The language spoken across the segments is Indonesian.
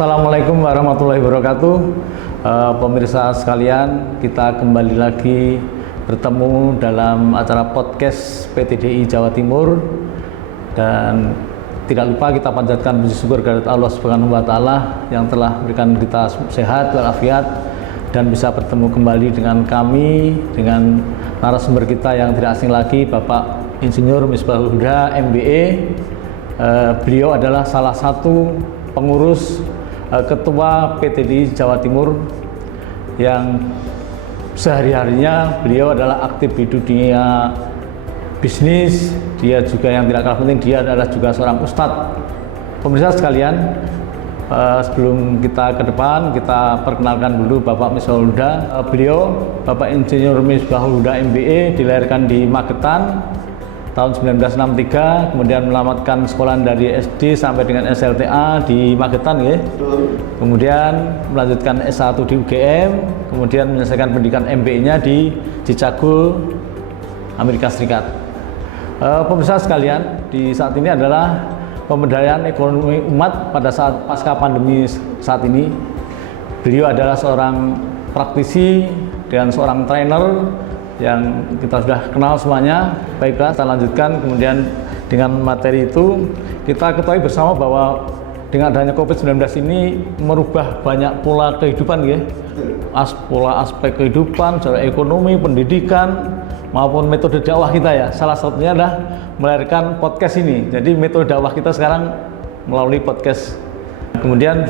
Assalamualaikum warahmatullahi wabarakatuh. Pemirsa sekalian, kita kembali lagi bertemu dalam acara podcast PTDI Jawa Timur, dan tidak lupa kita panjatkan puji syukur kepada Allah Subhanahu wa taala yang telah memberikan kita sehat walafiat dan bisa bertemu kembali dengan kami, dengan narasumber kita yang tidak asing lagi, Bapak Insinyur Misbahul Huda MBE. Beliau adalah salah satu pengurus Ketua PTDI Jawa Timur yang sehari-harinya beliau adalah aktif di dunia bisnis. Dia juga yang tidak kalah penting, dia adalah juga seorang ustadz. Pemirsa sekalian, sebelum kita ke depan, kita perkenalkan dulu Bapak Misbahul Huda. Beliau Bapak Insinyur Misbahul Huda MBE dilahirkan di Magetan tahun 1963, kemudian melamatkan sekolah dari SD sampai dengan SLTA di Magetan, ya. Kemudian melanjutkan S1 di UGM, kemudian menyelesaikan pendidikan MBA-nya di Chicago, Amerika Serikat. Pemirsa sekalian, di saat ini adalah pemberdayaan ekonomi umat pada saat pasca pandemi saat ini. Beliau adalah seorang praktisi dan seorang trainer yang kita sudah kenal semuanya. Baiklah, kita lanjutkan. Kemudian dengan materi itu kita ketahui bersama bahwa dengan adanya COVID-19 ini merubah banyak pola kehidupan, ya. Pola aspek kehidupan, secara ekonomi, pendidikan maupun metode dakwah kita, ya. Salah satunya adalah melahirkan podcast ini. Jadi metode dakwah kita sekarang melalui podcast. Kemudian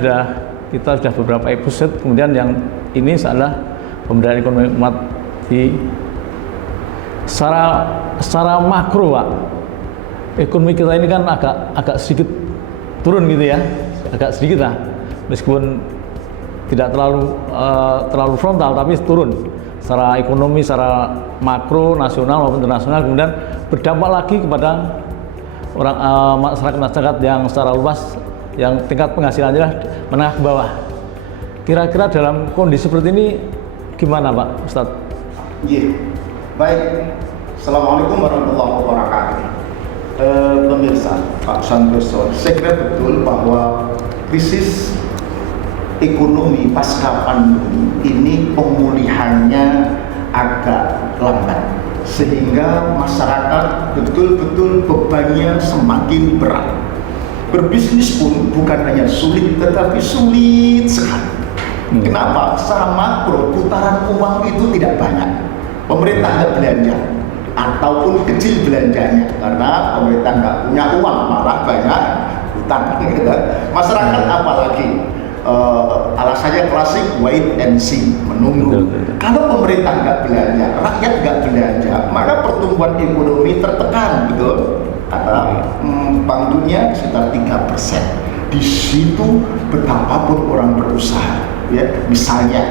kita sudah beberapa episode. Kemudian yang ini adalah pemberdayaan ekonomi umat di secara makro, Pak. Ekonomi kita ini kan agak sedikit turun gitu, ya, agak sedikit lah, meskipun tidak terlalu frontal, tapi turun secara ekonomi, secara makro, nasional maupun internasional. Kemudian berdampak lagi kepada orang masyarakat yang secara luas, yang tingkat penghasilannya menengah ke bawah. Kira-kira dalam kondisi seperti ini gimana, Pak Ustadz? Iya, baik. Assalamualaikum warahmatullahi wabarakatuh. Pemirsa, Pak Santoso, saya kira betul bahwa krisis ekonomi pasca pandemi ini pemulihannya agak lambat, sehingga masyarakat betul-betul bebannya semakin berat. Berbisnis pun bukan hanya sulit, tetapi sulit sekali. Kenapa? Secara makro, putaran uang itu tidak banyak. Pemerintah nggak belanja, ataupun kecil belanjanya, karena pemerintah nggak punya uang, malah banyak hutang. Masyarakat apalagi alasannya klasik, wait and see, menunggu. Kalau pemerintah nggak belanja, rakyat nggak belanja, maka pertumbuhan ekonomi tertekan, betul. Bank Dunia sekitar 3%. Di situ betapapun orang berusaha, ya, misalnya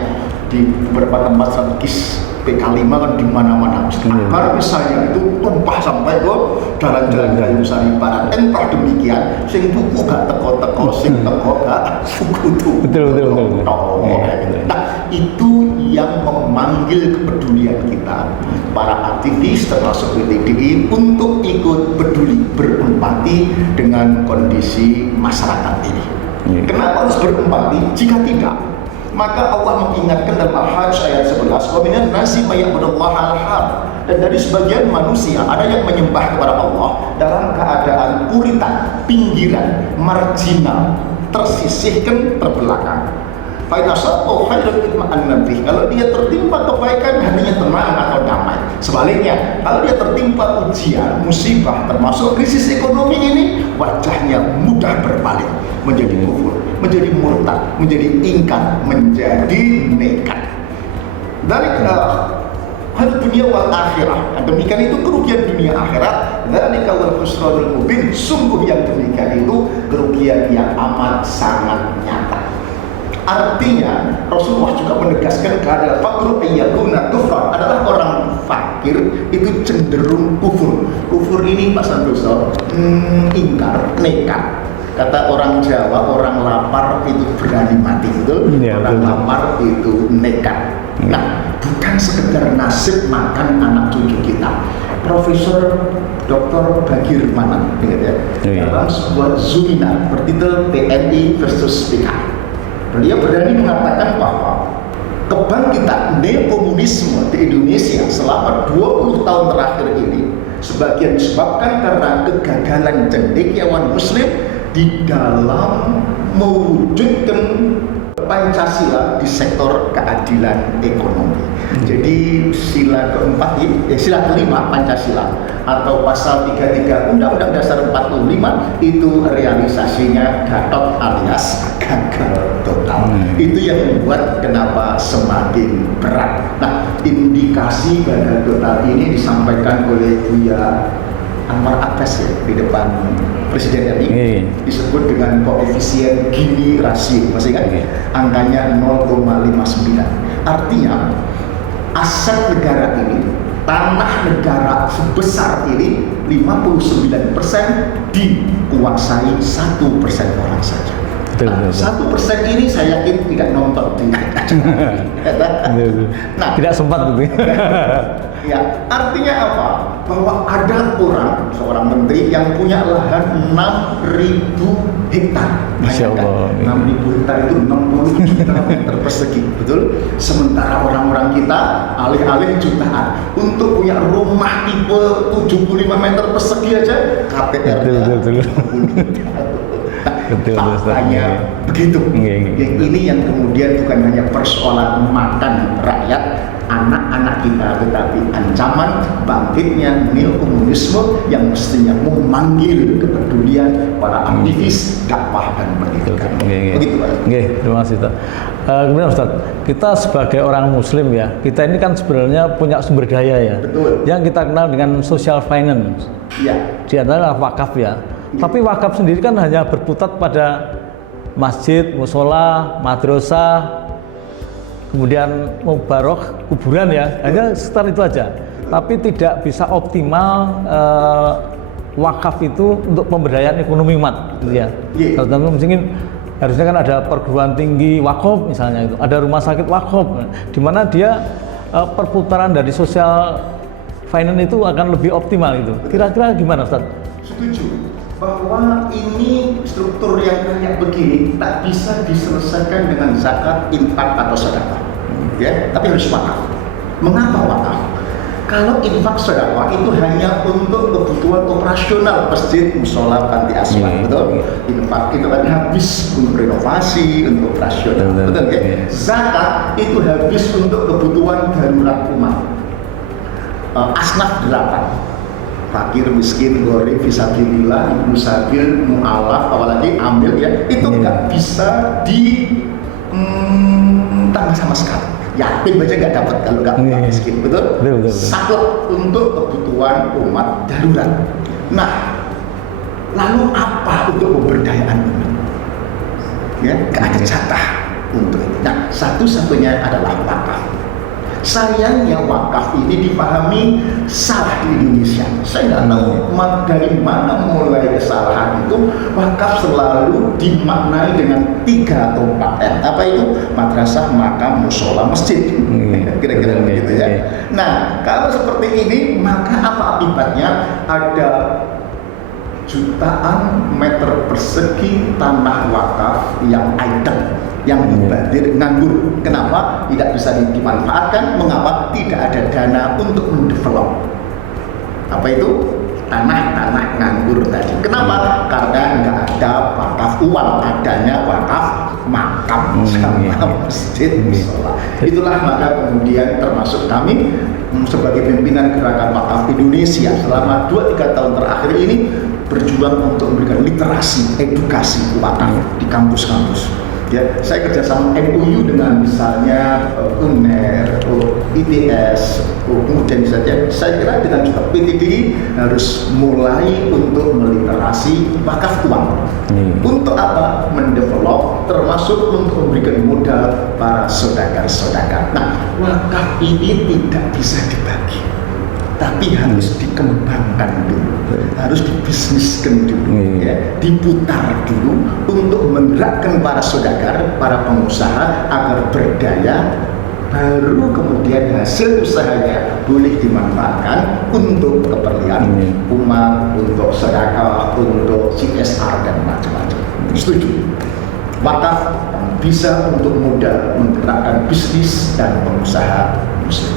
di beberapa tempat strategis PK5 kan di mana-mana. Akar misalnya itu tumpah sampai ke jalan-jalan Gayung Sari Barat. Entah demikian, sing buku gak teko-teko, sing teko gak buku. Betul. Nah, itu yang memanggil kepedulian kita, para aktivis termasuk PTDI, untuk ikut peduli, berempati dengan kondisi masyarakat ini. Kenapa harus berempati? Jika tidak, maka Allah mengingatkan dalam Al-Hajj ayat 11, "Wa minan nasi may ya'budullaha 'alal harf." Dan dari sebagian manusia ada yang menyembah kepada Allah dalam keadaan uritan, pinggiran, marginal, tersisihkan, terbelakang. Fa in asabatu khairan itma'anna bih. Kalau dia tertimpa kebaikan, hatinya tenang atau damai. Sebaliknya, kalau dia tertimpa ujian, musibah, termasuk krisis ekonomi ini, wajahnya mudah berbalik menjadi kufur, menjadi murtad, menjadi ingkar, menjadi nekat. Dari hal dunia wal akhirah. Demikian itu kerugian dunia akhirat. Dzalika wal khusranul mubin. Sungguh yang demikian itu kerugian yang amat sangat nyata. Artinya Rasulullah juga menegaskan keadaan fakir ayyakuna kufran, adalah orang fakir itu cenderung kufur. Kufur ini Pak Santoso, ingkar, nekat. Kata orang Jawa, orang lapar itu berani mati, betul? Orang lapar itu nekat. Nah, bukan sekedar nasib makan anak cucu kita. Profesor Dr. Bagirmanan, ya, dalam sebuah seminar bertitul TNI versus PKI. Beliau berani mengatakan bahwa kebangkitan neokomunisme di Indonesia selama 20 tahun terakhir ini sebagian disebabkan karena kegagalan cendekiawan Muslim di dalam mewujudkan Pancasila di sektor keadilan ekonomi. Jadi sila keempat, sila kelima Pancasila atau pasal 33 Undang-Undang Dasar 45 itu realisasinya gatot alias gagal total. Itu yang membuat kenapa semakin berat. Nah, indikasi gagal total ini disampaikan oleh Buya Anwar Abbas ya, di depan Presiden RI, disebut dengan koefisien Gini rasio, masih kan? Angkanya 0,59. Artinya aset negara ini, tanah negara sebesar ini 59% dikuasai 1% orang saja. 1% ini saya yakin tidak nonton di nah, tidak sempat gitu. Ya, artinya apa? Bahwa ada seorang menteri yang punya lahan 6.000 hektar. Bayangkan, 6.000 hektar itu 60 juta meter persegi, betul? Sementara orang-orang kita alih-alih jutaan untuk punya rumah tipe 75 meter persegi aja KPR-nya. Faktanya begitu. Ini yang kemudian bukan hanya persoalan makan rakyat, anak-anak kita, tetapi ancaman bangkitnya neokomunisme yang mestinya memanggil kepedulian para aktivis dakwah dan pendidikan. Begitu, Pak. Terima kasih, Ustaz. Kemudian Ustaz, kita sebagai orang Muslim ya, kita ini kan sebenarnya punya sumber daya ya. Betul. Yang kita kenal dengan social finance. Ya. Di antara wakaf ya. Tapi wakaf sendiri kan hanya berputar pada masjid, musola, madrasah, kemudian mubarok, kuburan ya, hanya sekitar itu aja. Tapi tidak bisa optimal wakaf itu untuk pemberdayaan ekonomi umat, gitu ya. Terutama mungkin harusnya kan ada perguruan tinggi wakaf misalnya itu, ada rumah sakit wakaf, di mana dia perputaran dari social finance itu akan lebih optimal itu. Kira-kira gimana, Ustaz? Setuju bahwa ini struktur yang kayak begini tak bisa diselesaikan dengan zakat, infak atau sedekah, ya. Tapi harus wakaf. Mengapa wakaf? Kalau infak sedekah itu hanya untuk kebutuhan operasional masjid, musola, panti asuhan, betul? Infak itu kan habis untuk renovasi, untuk operasional, betul ya? Zakat itu habis untuk kebutuhan darurat umat. Asnaf 8. Fakir, miskin, gharib, fisabilillah, ibnu sabil, mu'alaf, apalagi ambil ya, itu nggak bisa ditambah sama sekali. Yatim aja nggak dapat kalau nggak miskin, betul? Saklek untuk kebutuhan umat darurat. Nah, lalu apa untuk pemberdayaan umat? Ya, nggak ada jatah untuk itu. Nah, satu-satunya adalah wakaf. Sayangnya wakaf ini dipahami salah di Indonesia. Saya nggak tahu dari mana mulai kesalahan itu. Wakaf selalu dimaknai dengan 3 atau 4 M. Apa itu? Madrasah, makam, musola, masjid. Kira-kira begitu ya. Nah, kalau seperti ini, maka apa akibatnya? Ada jutaan meter persegi tanah wakaf yang idle, yang mubadir, nganggur. Kenapa? Tidak bisa dimanfaatkan. Mengapa? Tidak ada dana untuk mendevelop. Apa itu? Tanah-tanah nganggur tadi. Kenapa? Karena nggak ada wakaf uang, adanya wakaf makam sama masjid, musola. Itulah maka kemudian termasuk kami sebagai pimpinan Gerakan Wakaf Indonesia selama 2-3 tahun terakhir ini berjuang untuk memberikan literasi, edukasi wakaf di kampus-kampus. Ya, saya kerjasama MUU dengan misalnya UNER, ITS, kemudian saja saya kira dengan juga PTDI harus mulai untuk meliterasi wakaf uang. Untuk apa? Mendevelop, termasuk untuk memberikan modal para saudagar-saudagar. Nah, wakaf ini tidak bisa dibagi, tapi harus dikembangkan dulu, harus dibisniskan dulu, ya, diputar dulu untuk menggerakkan para saudagar, para pengusaha agar berdaya, baru kemudian hasil usahanya boleh dimanfaatkan untuk keperluan umat, untuk sedekah, untuk CSR dan macam-macam. Setuju? Wakaf bisa untuk modal menggerakkan bisnis dan pengusaha muslim.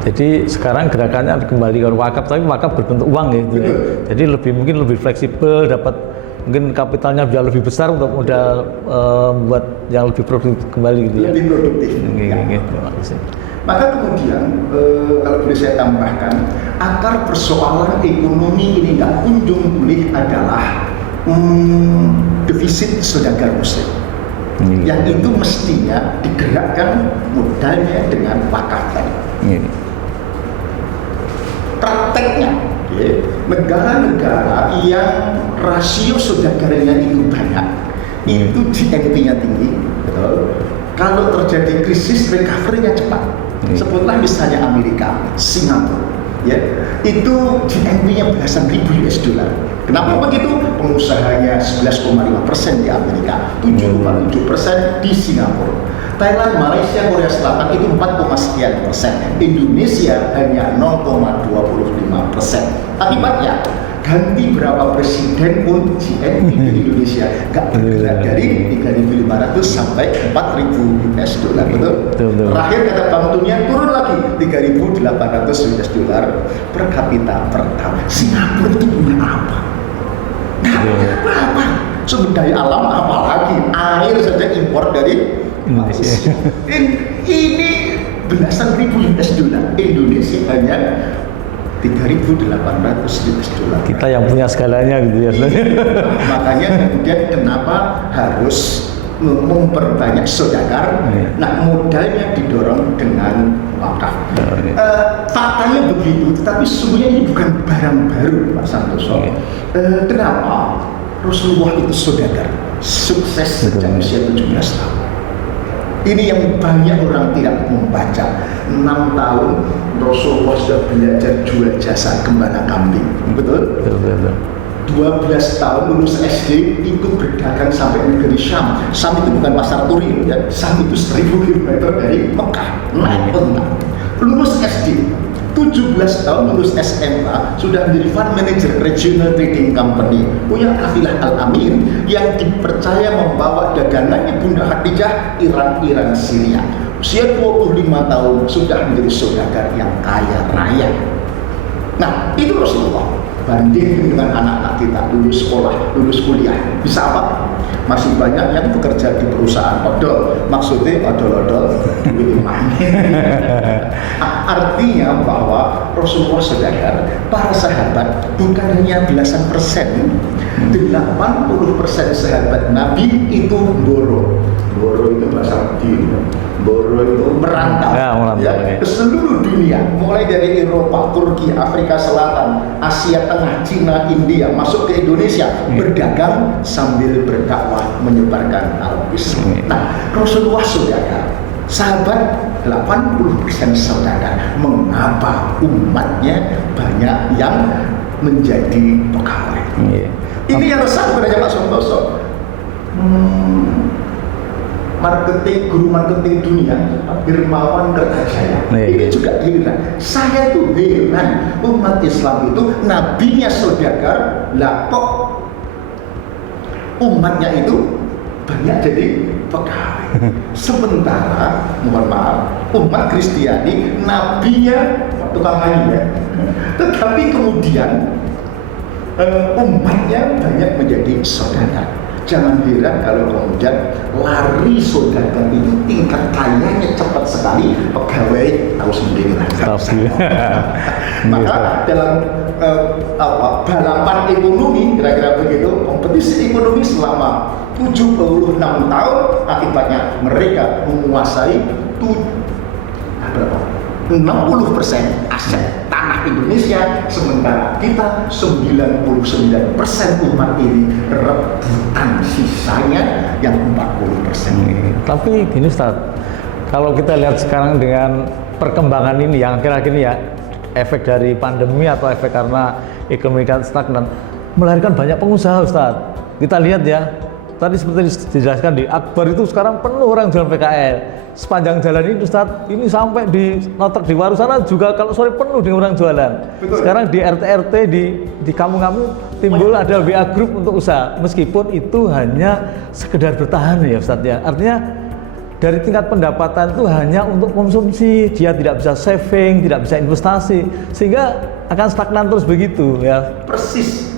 Jadi sekarang gerakannya kembali ke wakaf, tapi wakaf berbentuk uang gitu ya. Jadi mungkin lebih fleksibel, dapat mungkin kapitalnya bisa lebih besar untuk modal buat yang lebih produktif kembali gitu ya. Lebih produktif. Terima kasih. Maka kemudian kalau boleh saya tambahkan, akar persoalan ekonomi ini nggak kunjung pulih adalah defisit saudagar muslim. Yang itu mestinya digerakkan modalnya dengan wakaf tadi. Prakteknya, negara-negara yang rasio saudagarnya itu banyak, itu GNP-nya tinggi, betul. Kalau terjadi krisis, recovery-nya cepat. Sebutlah misalnya Amerika, Singapura, ya, itu GNP-nya belasan ribu US$. Kenapa begitu? Pengusahanya 11,5% di Amerika, 7,7% di Singapura. Thailand, Malaysia, Korea Selatan itu 4,sekian%. Indonesia hanya 0,25%. Akibatnya ganti berapa presiden pun GNP di Indonesia gak bergerak dari 3.500 sampai 4.000 US$, betul? Terakhir kata Bank Dunia turun lagi 3.800 US$ per kapita per tahun. Singapura itu punya apa? Apa? Sumber daya alam apalagi air saja impor dari Malaysia. Ini belasan ribu US$. Indonesia hanya 3.800 US$. Kita yang punya segalanya gitu ya. Makanya kemudian kenapa harus memperbanyak saudagar? Nah, modalnya didorong dengan wakaf. Faktanya begitu, tetapi sesungguhnya ini bukan barang baru, Pak Santoso. Kenapa Rasulullah itu saudagar, sukses sejak usia 17 tahun? Ini yang banyak orang tidak membaca. 6 tahun Rasulullah sudah belajar jual jasa gembala kambing, betul? 12 tahun lulus SD ikut berdagang sampai negeri Syam. Syam itu bukan pasar turi, ya. Syam itu 1000 km dari Mekah, naik unta. Lulus SD, 17 tahun lulus SMA, sudah menjadi fund manager regional trading company, punya kafilah Al-Amin yang dipercaya membawa dagangannya Bunda Khadijah Iran, Syria. Usia 25 tahun sudah menjadi saudagar yang kaya raya. Nah, itu Rasulullah. Banding dengan anak-anak kita lulus sekolah, lulus kuliah, bisa apa? Masih banyak yang bekerja di perusahaan odol, maksudnya odol-odol duit imam. Artinya bahwa Rasulullah saudagar, para sahabat bukan hanya belasan persen, 80% sahabat Nabi itu boro itu bahasa Arab. Boro itu merantau, ke seluruh dunia, mulai dari Eropa, Turki, Afrika Selatan, Asia Tengah, Cina, India, masuk ke Indonesia, berdagang sambil berdakwah menyebarkan Al-Islam. Nah, Rasulullah saudagar, sahabat 80% saudagar. Mengapa umatnya banyak yang menjadi pegawai? Ini yang resah sebenarnya Pak Santoso. Guru marketing dunia, Hirmawan Kertajaya, ini juga heran. Saya tuh heran, umat Islam itu nabinya saudagar, lah kok umatnya itu banyak jadi pegawai. Sementara, mohon maaf, umat Kristiani nabinya tukang kayu ya, tetapi kemudian umatnya banyak menjadi saudagar. Jangan heran kalau kemudian lari saudagar itu tingkat kayanya cepat sekali, pegawai tahu sendiri lah. Maka dalam balapan ekonomi, kira-kira begitu, kompetisi ekonomi selama 76 tahun, akibatnya mereka menguasai 60% aset tanah Indonesia, sementara kita 99% umat ini rebutan sisanya yang 40%. Tapi gini Ustaz, kalau kita lihat sekarang dengan perkembangan ini yang akhir-akhir ini ya, efek dari pandemi atau efek karena ekonomi stagnan, melahirkan banyak pengusaha Ustaz. Kita lihat ya, tadi seperti dijelaskan di Akbar itu sekarang penuh orang jual PKL. Sepanjang jalan ini Ustaz, ini sampai di Notek di Waru sana juga kalau sore penuh dengan orang jualan. Betul. Sekarang di RT-RT di kampung-kampung timbul ada WA group untuk usaha, meskipun itu hanya sekedar bertahan ya Ustadz ya. Artinya dari tingkat pendapatan itu hanya untuk konsumsi, dia tidak bisa saving, tidak bisa investasi, sehingga akan stagnan terus begitu ya. Persis.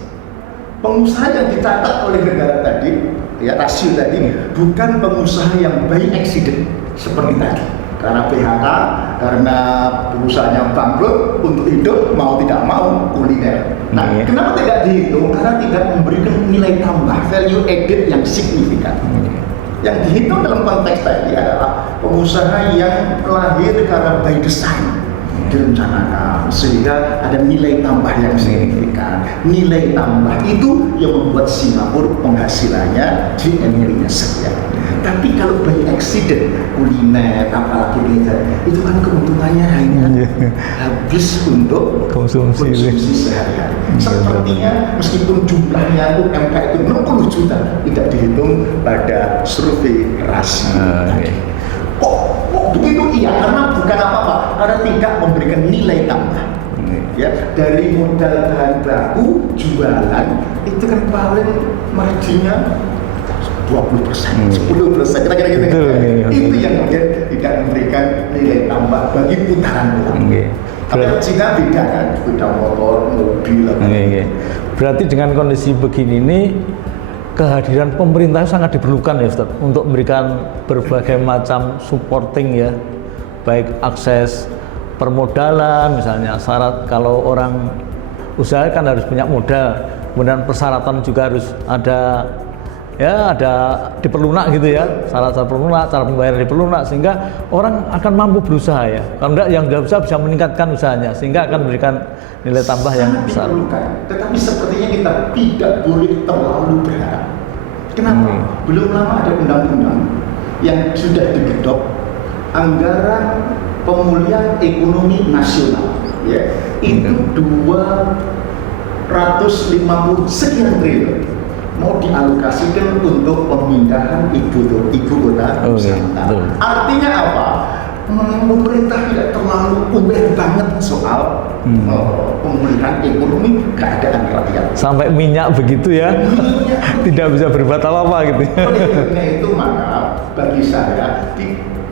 Pengusaha yang dicatat oleh negara tadi, ya rasio tadi, bukan pengusaha yang by accident seperti tadi. Karena PHK, karena perusahaannya bangkrut, untuk hidup mau tidak mau kuliner. Nah, kenapa tidak dihitung? Karena tidak memberikan nilai tambah, value added yang signifikan. Yang dihitung dalam konteks tadi adalah pengusaha yang lahir karena by design, direncanakan sehingga ada nilai tambah yang signifikan. Nilai tambah itu yang membuat Singapura penghasilannya GNP-nya sekian. Tapi kalau by accident kuliner apalagi gitu, itu kan keuntungannya hanya habis untuk konsumsi sehari-hari. Sepertinya meskipun jumlahnya UMK itu 60 juta tidak dihitung pada survei rasio tadi. Kok begitu? Iya, karena bukan apa-apa, karena tidak memberikan nilai tambah. Ya, dari modal bahan baku jualan itu kan paling marginnya 20%, 10%, kira-kira gitu. Itu yang kemudian tidak memberikan nilai tambah bagi putaran uang. Tapi Cina beda kan, beda motor, mobil. Berarti dengan kondisi begini ini kehadiran pemerintah sangat diperlukan ya Ustaz, untuk memberikan berbagai macam supporting ya, baik akses permodalan misalnya, syarat kalau orang usaha kan harus punya modal, kemudian persyaratan juga harus ada ya, ada diperlunak gitu ya, syarat-syarat perlunak, cara pembayaran diperlunak, sehingga orang akan mampu berusaha ya. Kalau enggak, yang sudah bisa meningkatkan usahanya sehingga akan memberikan nilai tambah yang besar. Tetapi sepertinya kita tidak boleh terlalu berharap. Kenapa? Belum lama ada undang-undang yang sudah digedok, anggaran pemulihan ekonomi nasional ya, itu 250 sekian triliun mau dialokasikan untuk pemindahan ibu kota Nusantara. Artinya apa? Pemerintah tidak terlalu aware banget soal pemulihan ekonomi keadaan rakyat. Sampai minyak begitu ya, tidak bisa berbuat apa-apa gitu. Oleh karena itu maka bagi saya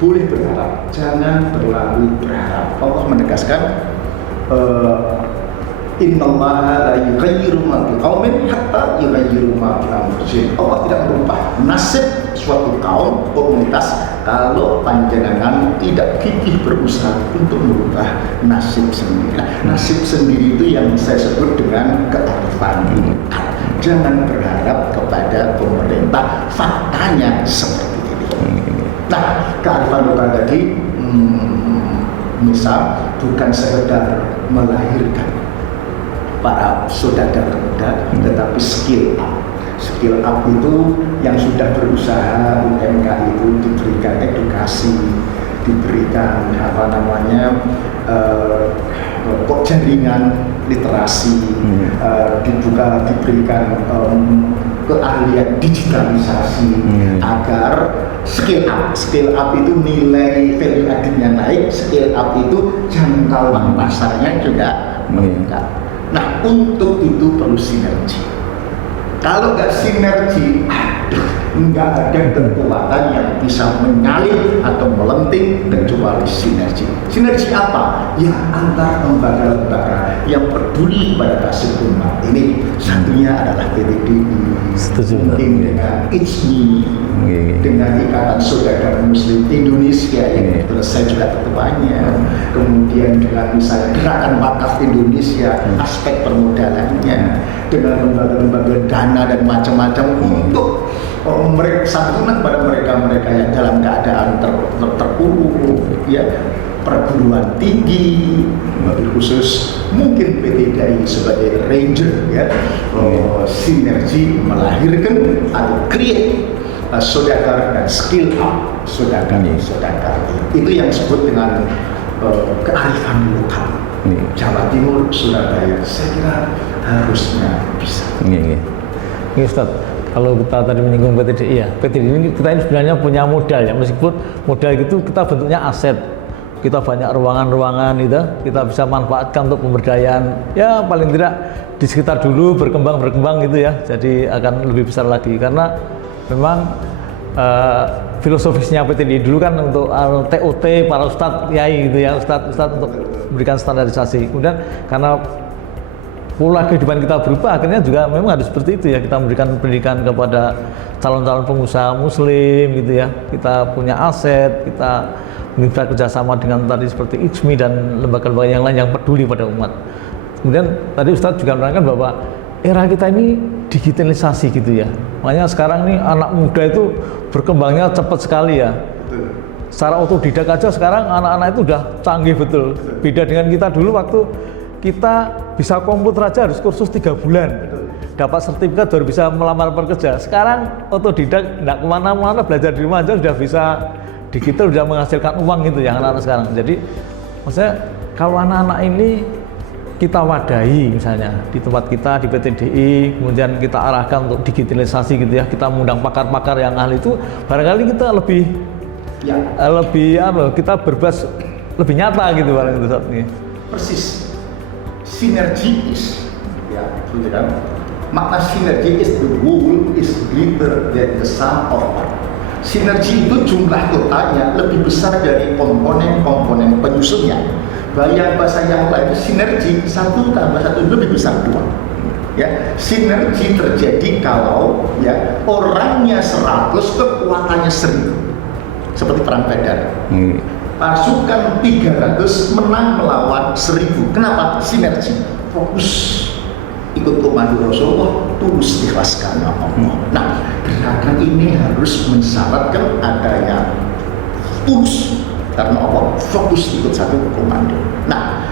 boleh berharap, jangan terlalu berharap. Allah menegaskan Innallaha la yughayyiru ma biqaumin hatta yughayyiru ma bi anfusihim. Allah tidak merubah nasib suatu kaum, komunitas kalau panjenengan tidak gigih berusaha untuk merubah nasib sendiri. Nasib sendiri itu yang saya sebut dengan kearifan lokal. Jangan berharap kepada pemerintah, faktanya seperti ini. Nah, kearifan lokal tadi misal bukan sekedar melahirkan para saudara muda, tetapi skill up. Skill up itu yang sudah berusaha, UMK itu diberikan edukasi, diberikan jaringan literasi, diberikan keahlian digitalisasi agar skill up itu nilai value added-nya naik, skill up itu jangkauan pasarnya juga meningkat. Nah, untuk itu perlu sinergi. Kalau nggak sinergi, nggak ada kekuatan yang bisa menyalip atau melenting kecuali sinergi. Sinergi apa? Ya, antar lembaga-lembaga yang peduli pada nasib umat ini. Satunya adalah PTDI, mungkin dengan IJMI, dengan Ikatan Saudara Muslim Indonesia yang kebetulan saya juga ketuanya, kemudian dengan misalnya Gerakan Wakaf Indonesia, aspek permodalannya, dengan lembaga-lembaga dana dan macam-macam untuk mereka santunan pada mereka yang dalam keadaan terpuruk, ya, perguruan tinggi, mobil khusus, mungkin PTDI sebagai ranger, ya, sinergi melahirkan atau create saudagar dan skill up saudagar. Itu yang disebut dengan kearifan lokal. Jawa Timur, Surabaya, saya kira harusnya bisa. Ini Ustaz, kalau kita tadi menyinggung PTDI ya, PTDI ini kita ini sebenarnya punya modal ya, meskipun modal itu kita bentuknya aset. kita banyak ruangan-ruangan itu, kita bisa manfaatkan untuk pemberdayaan. Ya paling tidak di sekitar dulu berkembang gitu ya. Jadi akan lebih besar lagi karena memang filosofisnya PTDI dulu kan untuk TOT para ustadz kiai gitu ya, ustadz untuk memberikan standarisasi. Kemudian karena pola kehidupan kita berubah, akhirnya juga memang harus seperti itu ya, kita memberikan pendidikan kepada calon-calon pengusaha muslim gitu ya, kita punya aset, kita mitra kerjasama dengan tadi seperti ICMI dan lembaga-lembaga yang lain yang peduli pada umat. Kemudian tadi Ustadz juga menerangkan bahwa era kita ini digitalisasi gitu ya, makanya sekarang nih anak muda itu berkembangnya cepat sekali ya. Secara otodidak aja sekarang anak-anak itu udah canggih betul. Beda dengan kita dulu waktu kita bisa komputer aja harus kursus 3 bulan. Dapat sertifikat baru bisa melamar pekerja. Sekarang otodidak, nggak kemana-mana, belajar di rumah aja sudah bisa digital, sudah menghasilkan uang gitu ya anak-anak sekarang. Jadi maksudnya kalau anak-anak ini kita wadahi misalnya di tempat kita di PTDI, kemudian kita arahkan untuk digitalisasi gitu ya, kita mengundang pakar-pakar yang ahli itu, barangkali kita lebih kita berbuat lebih nyata gitu barang itu saat ini. Persis, sinergis, ya, gitu kan? Makna sinergi is the whole is greater than the sum of part. Sinergi itu jumlah totalnya lebih besar dari komponen-komponen penyusunnya. Bahasa yang lain, sinergi 1 tambah 1 lebih besar 2. Ya, sinergi terjadi kalau ya orangnya 100, kekuatannya 1000. Seperti perang Badar. Pasukan 300 menang melawan 1000. Kenapa? Sinergi. Fokus ikut komando Rasulullah, tulus ikhlas karena Allah. Nah, gerakan ini harus mensyaratkan adanya tulus karena Allah, fokus ikut satu komando. Nah,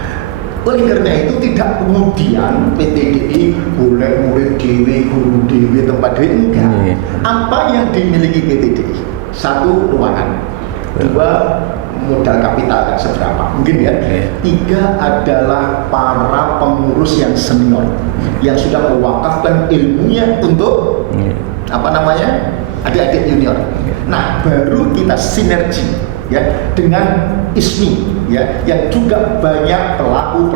oleh karena itu tidak kemudian PTDI boleh murid dewe, guru dewe, tempat dewe, enggak. Apa yang dimiliki PTDI? 1, ruangan. 2, modal kapital kan seberapa mungkin ya. 3 adalah para pengurus yang senior yang sudah mewakafkan ilmunya untuk adik-adik junior. Nah, baru kita sinergi ya dengan ISMI ya, yang juga banyak pelaku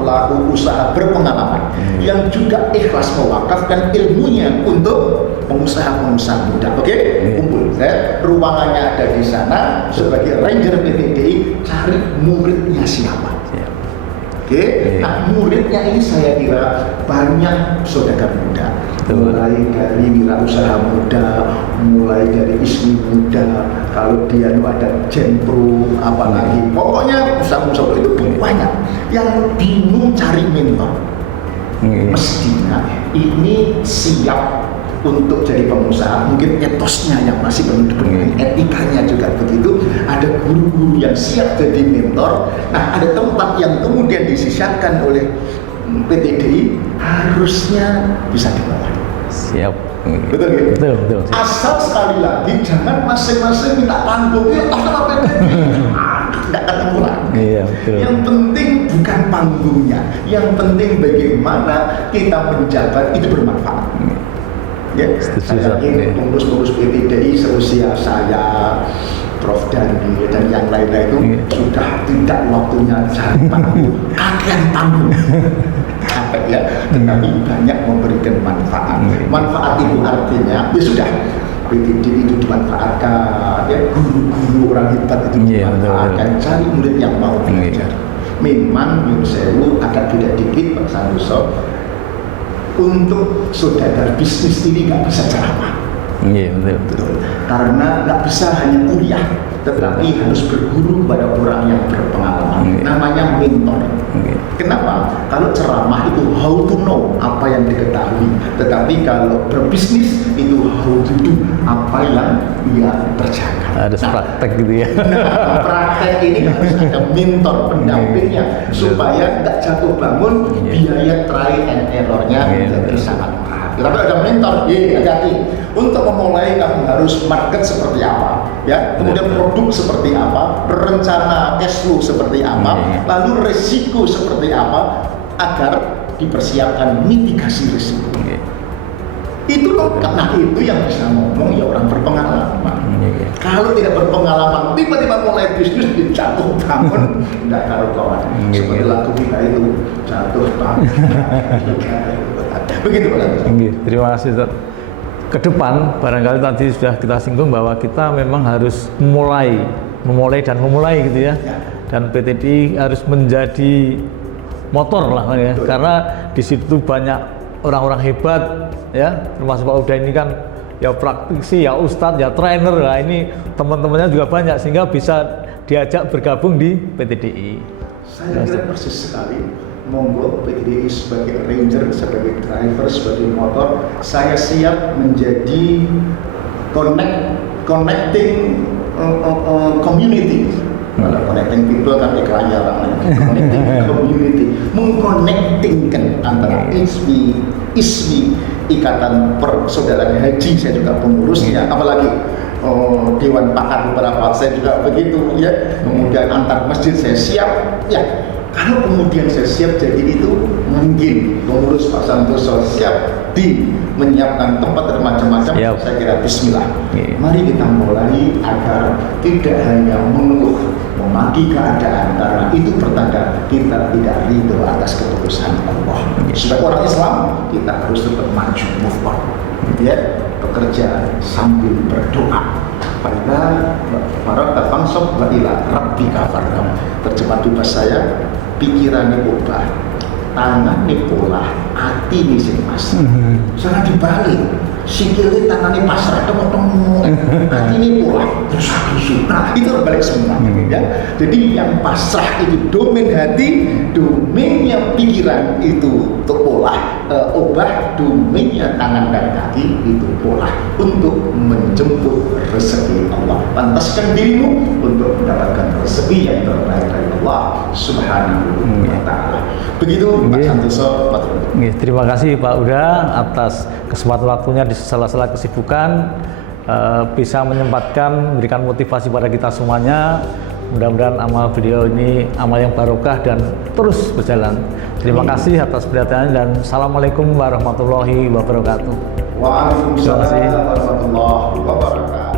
usaha berpengalaman yang juga ikhlas mewakafkan ilmunya untuk pengusaha-pengusaha muda. Oke? Kumpul. Ruangannya ada di sana. Sebagai ranger PTDI, cari muridnya siapa. Oke? Nah, muridnya ini saya kira banyak saudagar muda. Mulai dari wirausaha muda, mulai dari ISMI muda, kalau dia ada Jenpro, apalagi pokoknya usaha-usaha itu banyak yang bingung cari mentor. Mestinya ini siap untuk jadi pengusaha, mungkin etosnya yang masih belum dipenuhi, etikanya juga begitu. Ada guru-guru yang siap jadi mentor. Nah, ada tempat yang kemudian disisakan oleh PTDI, harusnya bisa dibawa. Siap. Betul ya? Betul. Asal sekali lagi jangan masing-masing minta panggung, ya sama PTDI. Tidak ketemu lagi. Iya, betul. Yang penting bukan panggungnya, yang penting bagaimana kita menjabat itu bermanfaat. Ya, saya yakin pengurus PTDI seusia saya, Prof. Dandi dan yang lain-lain itu sudah tidak waktunya cari panggung, akan panggung. Capek ya, tetapi banyak memberikan manfaat. Manfaat itu artinya, ya sudah, PTDI itu dimanfaatkan, ya guru-guru orang hebat itu dimanfaatkan, cari murid yang mau belajar. Memang Yun Sewu agak beda dikit Pak Santoso. Untuk saudagar bisnis ini nggak bisa ceramah. Iya, betul. Karena nggak bisa hanya kuliah, tetapi harus berguru pada orang yang berpengalaman. Namanya mentor. Kenapa? Kalau ceramah itu how to know, apa yang diketahui. Tetapi kalau berbisnis itu how to do, apa yang ia kerjakan. Harus praktek gitu ya. Nah, praktek ini harus ada mentor pendampingnya supaya nggak jatuh bangun, biaya try and error-nya menjadi sangat berat. Tapi ada mentor, hati-hati. Untuk memulai kamu harus market seperti apa, ya, kemudian produk seperti apa, rencana cash flow seperti apa, lalu risiko seperti seperti apa agar dipersiapkan mitigasi risiko. Oke. Itu karena itu yang bisa ngomong ya orang berpengalaman. Kalau tidak berpengalaman, tiba-tiba mulai bisnis jatuh bangun, tidak karu-karuan. Seperti lagu kita itu jatuh bangun. Begitu Pak. Terima kasih Ustaz. Ke depan barangkali tadi sudah kita singgung bahwa kita memang harus memulai gitu ya. Dan PTDI harus menjadi motor lah ya. Karena di situ banyak orang-orang hebat ya, termasuk Pak Uda ini kan ya praktisi, ya ustadz, ya trainer. Nah ini teman-temannya juga banyak sehingga bisa diajak bergabung di PTDI. Saya kira persis sekali. Monggo PTDI sebagai ranger, sebagai driver, sebagai motor, saya siap menjadi connecting community. Connecting people kan iklannya orang connecting community, mengkonektingkan antara ISWI ikatan persaudaraan haji, saya juga pengurusnya, apalagi dewan pakar beberapa saya juga begitu ya. Kemudian antar masjid saya siap ya. Kalau kemudian saya siap jadi itu, mungkin pengurus Pak Santoso siap menyiapkan tempat dan macam-macam. Saya kira Bismillah. Mari kita mulai agar tidak hanya mengeluh, memaki keadaan, karena itu pertanda kita tidak ridho atas keputusan Allah. Sebagai orang Islam, kita harus tetap maju, move on, ya, bekerja sambil berdoa. Pada para tafansop ila rabbika farghab. Terjemah bebas saya, pikirannya ubah, tangannya pola, hati ini sing mas. Jangan dibalik. Sikilnya tangannya pasrah, temu-temu, hati ini pola, terus nah itu berbalik semua ya. Jadi yang pasrah itu domain hati, domainnya pikiran itu pola, obah, domainnya tangan dan kaki itu pola untuk menjemput rezeki Allah. Pantaskan dirimu untuk mendapatkan rezeki yang terbaik dari Allah Subhanahu wa Ta'ala. Begitu Pak Santoso, Pak. Terima kasih Pak Uda atas kesempatan waktunya di sela-sela kesibukan, bisa menyempatkan memberikan motivasi pada kita semuanya. Mudah-mudahan amal beliau ini amal yang barokah dan terus berjalan. Terima kasih atas perhatiannya dan Assalamualaikum warahmatullahi wabarakatuh. Waalaikumsalam warahmatullahi wabarakatuh.